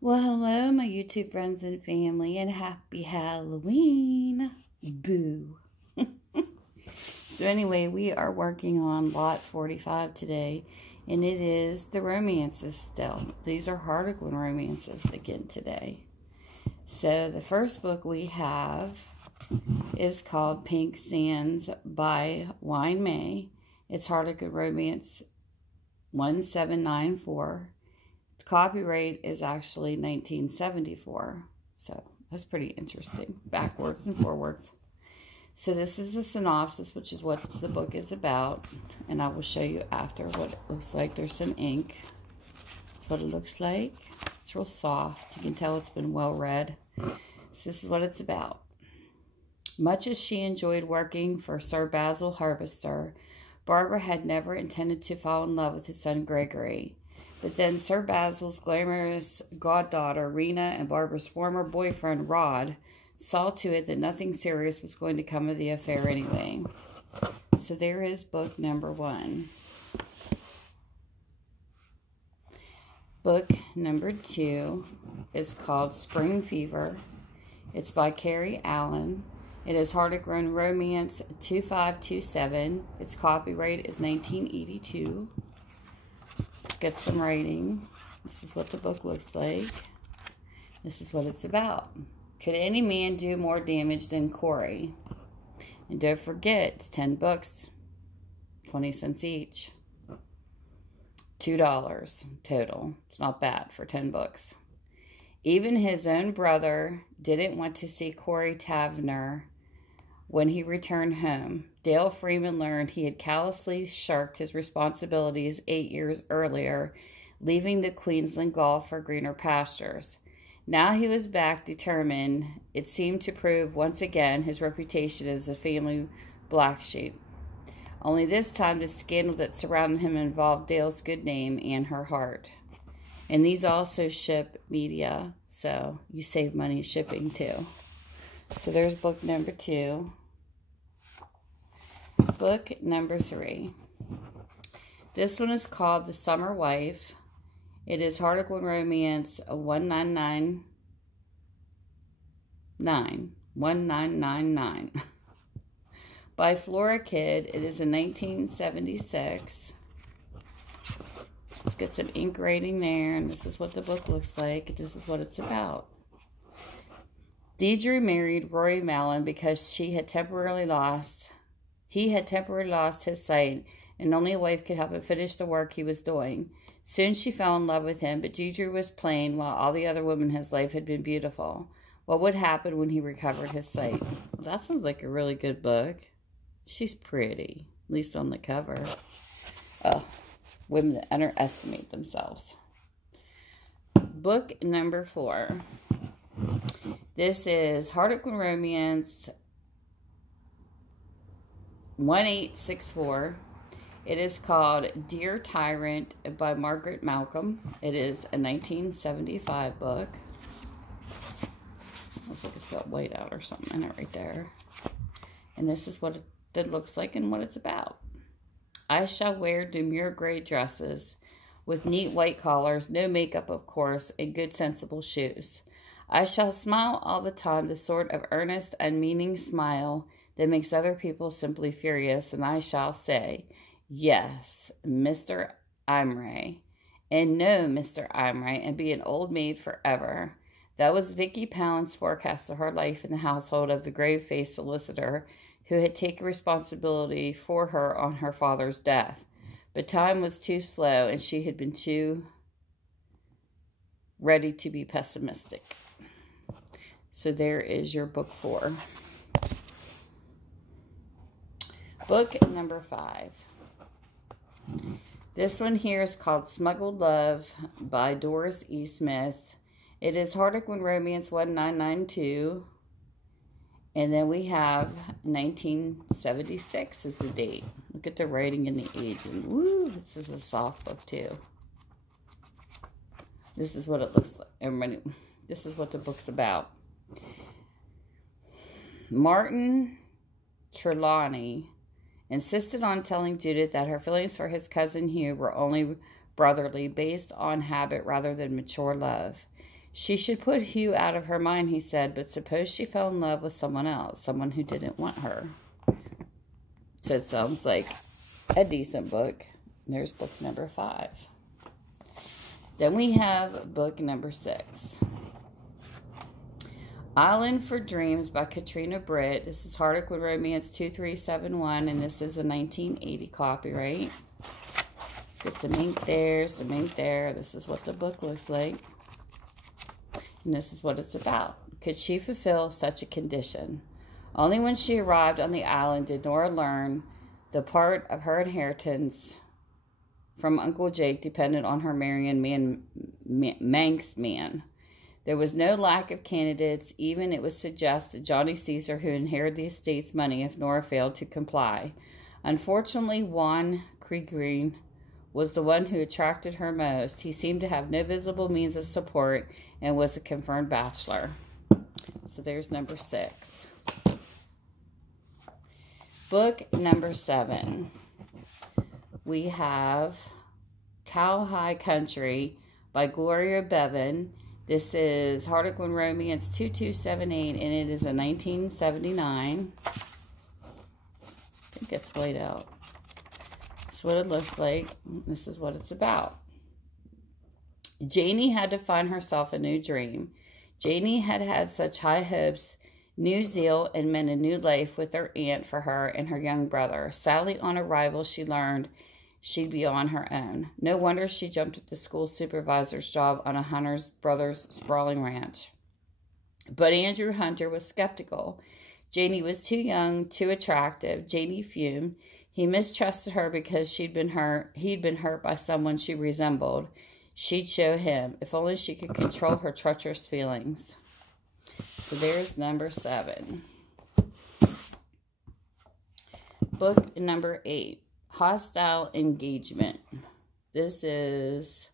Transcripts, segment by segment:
Well, hello, my YouTube friends and family, and happy Halloween. Boo. So anyway, we are working on lot 45 today, and it is the romances still. These are Harlequin romances again today. So the first book we have is called Pink Sands by Wynne. It's Harlequin Romance 1794. Copyright is actually 1974, so that's pretty interesting, backwards and forwards. So this is the synopsis, which is what the book is about, and I will show you after what it looks like. There's some ink. That's what it looks like. It's real soft. You can tell it's been well read. So this is what it's about. Much as she enjoyed working for Sir Basil Harvester, Barbara had never intended to fall in love with his son Gregory. But then Sir Basil's glamorous goddaughter, Rena, and Barbara's former boyfriend, Rod, saw to it that nothing serious was going to come of the affair anyway. So there is book number 1. Book number 2 is called Spring Fever. It's by Kerry, Allyne. It is Harlequin Romance 2527. Its copyright is 1982. Get some writing. This is what the book looks like. This is what it's about. Could any man do more damage than Corrie? And don't forget, it's 10 books, 20 cents each. $2 total. It's not bad for 10 books. Even his own brother didn't want to see Corrie Taverner when he returned home. Dale Freeman learned he had callously shirked his responsibilities 8 years earlier, leaving the Queensland Gulf for greener pastures. Now he was back determined, it seemed to prove once again his reputation as a family black sheep. Only this time the scandal that surrounded him involved Dale's good name and her heart. And these also ship media, so you save money shipping too. So there's book number 2. Book number 3. This one is called The Summer Wife. It is Harlequin Romance 1999 by Flora Kidd. It is in 1976. Let's get some ink writing there, and this is what the book looks like. This is what it's about. Deidre married Rory Mallon because he had temporarily lost his sight, and only a wife could help him finish the work he was doing. Soon she fell in love with him, but Deidre was plain, while all the other women in his life had been beautiful. What would happen when he recovered his sight? Well, that sounds like a really good book. She's pretty, at least on the cover. Oh, women that underestimate themselves. Book number 4. This is Harlequin Romance 1864. It is called Dear Tyrant by Margaret Malcolm. It is a 1975 book. Looks like it's got white out or something in it right there. And this is what it looks like and what it's about. I shall wear demure gray dresses with neat white collars, no makeup of course, and good sensible shoes. I shall smile all the time, the sort of earnest, unmeaning smile that makes other people simply furious, and I shall say, yes, Mr. Imray, and no, Mr. Imray, and be an old maid forever. That was Vicky Pallen's forecast of her life in the household of the grave-faced solicitor who had taken responsibility for her on her father's death. But time was too slow, and she had been too ready to be pessimistic. So there is your book 4. Book number 5. This one here is called Smuggled Love by Doris E. Smith. It is Harlequin Romance 1992. And then we have 1976 is the date. Look at the writing and the aging. Woo, this is a soft book too. This is what it looks like. This is what the book's about. Martin Trelawney insisted on telling Judith that her feelings for his cousin Hugh were only brotherly, based on habit rather than mature love. She should put Hugh out of her mind, he said, but suppose she fell in love with someone else, someone who didn't want her. So it sounds like a decent book. There's book number 5. Then we have book number 6. Island for Dreams by Katrina Britt. This is Harlequin Romance 2371, and this is a 1980 copyright. Let's get some ink there, some ink there. This is what the book looks like. And this is what it's about. Could she fulfill such a condition? Only when she arrived on the island did Nora learn the part of her inheritance from Uncle Jake depended on her marrying Manx man. There was no lack of candidates. Even it was suggested Johnny Caesar, who inherited the estate's money if Nora failed to comply. Unfortunately, Juan Creegreen was the one who attracted her most. He seemed to have no visible means of support and was a confirmed bachelor. So there's number 6. Book number 7. We have Kowhai Country by Gloria Bevan. This is Harlequin Romance 2278, and it is a 1979. I think it's laid out. That's what it looks like. This is what it's about. Janie had to find herself a new dream. Janie had had such high hopes, new zeal, and meant a new life with her aunt for her and her young brother. Sadly, on arrival, she learned she'd be on her own. No wonder she jumped at the school supervisor's job on a Hunter's brother's sprawling ranch. But Andrew Hunter was skeptical. Janie was too young, too attractive. Janie fumed. He mistrusted her because he'd been hurt by someone she resembled. She'd show him, if only she could control her treacherous feelings. So there's number 7. Book number 8. Hostile Engagement. This is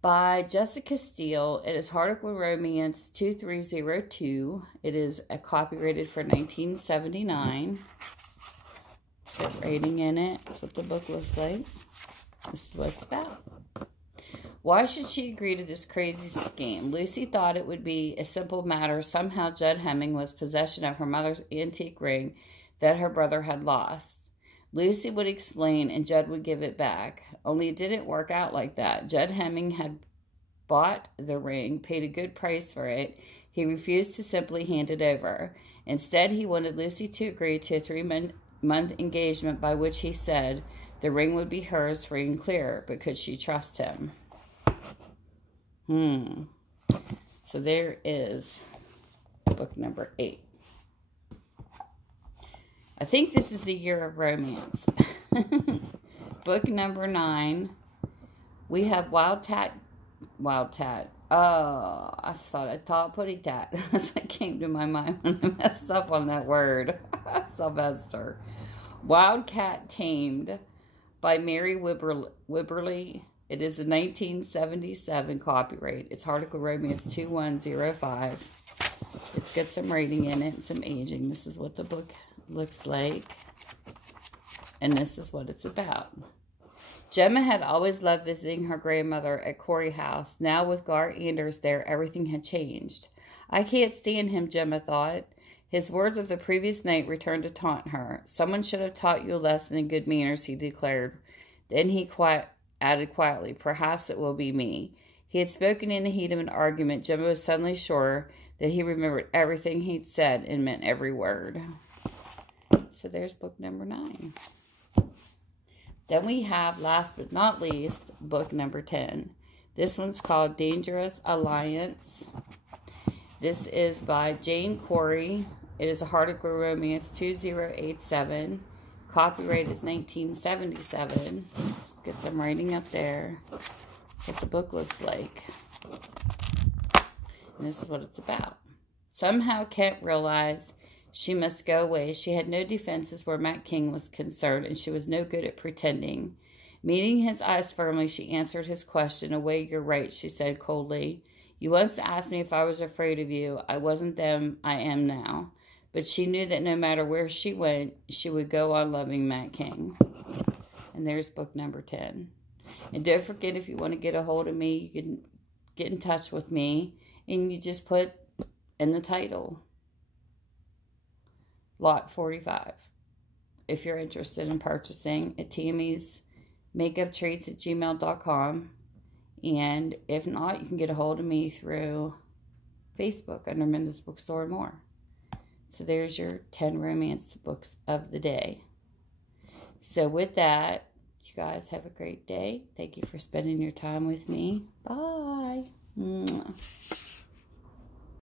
by Jessica Steele. It is Harlequin Romance 2302. It is copyrighted for 1979. Got rating in it. That's what the book looks like. This is what it's about. Why should she agree to this crazy scheme? Lucy thought it would be a simple matter. Somehow Judd Hemming was possession of her mother's antique ring that her brother had lost. Lucy would explain and Judd would give it back. Only it didn't work out like that. Judd Hemming had bought the ring, paid a good price for it. He refused to simply hand it over. Instead, he wanted Lucy to agree to a 3-month engagement by which he said the ring would be hers free and clear, but could she trust him? So there is book number 8. I think this is the year of romance. Book number 9. We have Wildcat. Oh, I thought putty tat. That's what came to my mind when I messed up on that word. Sylvester. Wildcat Tamed by Mary Wibberley. It is a 1977 copyright. It's Harlequin Romance 2105. It's got some rating in it and some aging. This is what the book looks like. And this is what it's about. Gemma had always loved visiting her grandmother at Corrie House. Now with Gar Anders there, everything had changed. I can't stand him, Gemma thought. His words of the previous night returned to taunt her. Someone should have taught you a lesson in good manners, he declared. Then he added quietly, perhaps it will be me. He had spoken in the heat of an argument. Gemma was suddenly sure that he remembered everything he'd said and meant every word. So there's book number 9. Then we have, last but not least, book number 10. This one's called Dangerous Alliance. This is by Jane Corrie. It is a Harlequin Romance 2087. Copyright is 1977. Let's get some writing up there. What the book looks like. And this is what it's about. Somehow Kent realized she must go away. She had no defenses where Matt King was concerned, and she was no good at pretending. Meeting his eyes firmly, she answered his question. Away, you're right, she said coldly. You once asked me if I was afraid of you. I wasn't then, I am now. But she knew that no matter where she went, she would go on loving Matt King. And there's book number 10. And don't forget, if you want to get a hold of me, you can get in touch with me, and you just put in the title, Lot 45. If you're interested in purchasing at TammysMakeupTreats@gmail.com. And if not, you can get a hold of me through Facebook under Minda's Bookstore and More. So there's your 10 romance books of the day. So with that, you guys have a great day. Thank you for spending your time with me. Bye. Mwah.